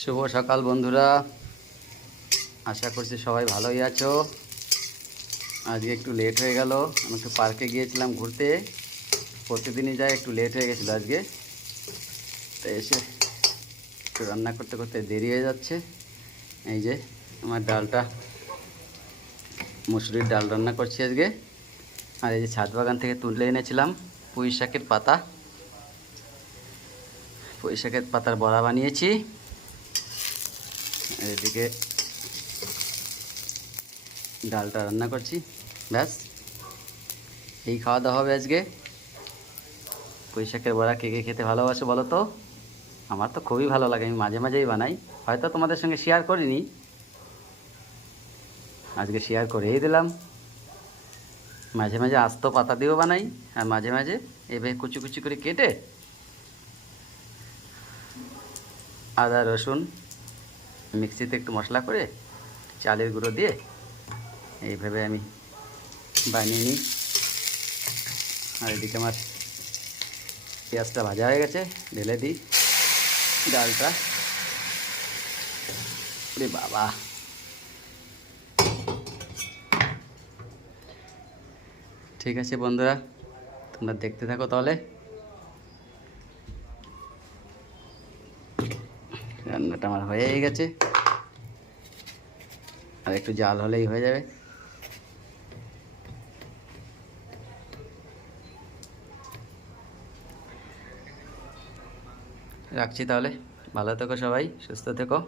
শুভ সকাল বন্ধুরা, আশা করছি সবাই ভালোই আছো। আজকে একটু লেট হয়ে গেল, আমি একটু পার্কে গিয়েছিলাম ঘুরতে। প্রতিদিনই যাই, একটু লেট হয়ে গেছিলো আজকে। তো এসে একটু রান্না করতে করতে দেরি হয়ে যাচ্ছে। এই যে আমার ডালটা, মুসুরির ডাল রান্না করছি আজকে। আর এই যে ছাদ বাগান থেকে তুলে এনেছিলাম পুঁই শাকের পাতা, পুঁই শাকের পাতার বড়া বানিয়েছি। এদিকে ডালটা রান্না করছি, ব্যাস এই খাওয়া দাওয়া হবে আজকে। পুঁই শাকের বড়া কে কে খেতে ভালোবাসে বলো তো? আমার তো খুবই ভালো লাগে, আমি মাঝে মাঝেই বানাই। হয়তো তোমাদের সঙ্গে শেয়ার করিনি, আজকে শেয়ার করেই দিলাম। মাঝে মাঝে আস্ত পাতা দিয়েও বানাই, আর মাঝে মাঝে এভাবে কুচি কুচি করে কেটে আদা রসুন মিক্সিতে একটু মশলা করে চালের গুঁড়ো দিয়ে এইভাবে আমি বানিয়ে নিই। আর এদিকে আমার পেঁয়াজটা ভাজা হয়ে গেছে, ঢেলে দিই ডালটা। ওরে বাবা, ঠিক আছে বন্ধুরা, তোমরা দেখতে থাকো তাহলে। রান্নাটা আমার হয়েই গেছে, আর একটু জাল হলেই হয়ে যাবে। রাখছি তাহলে, ভালো থেকো সবাই, সুস্থ থেকো।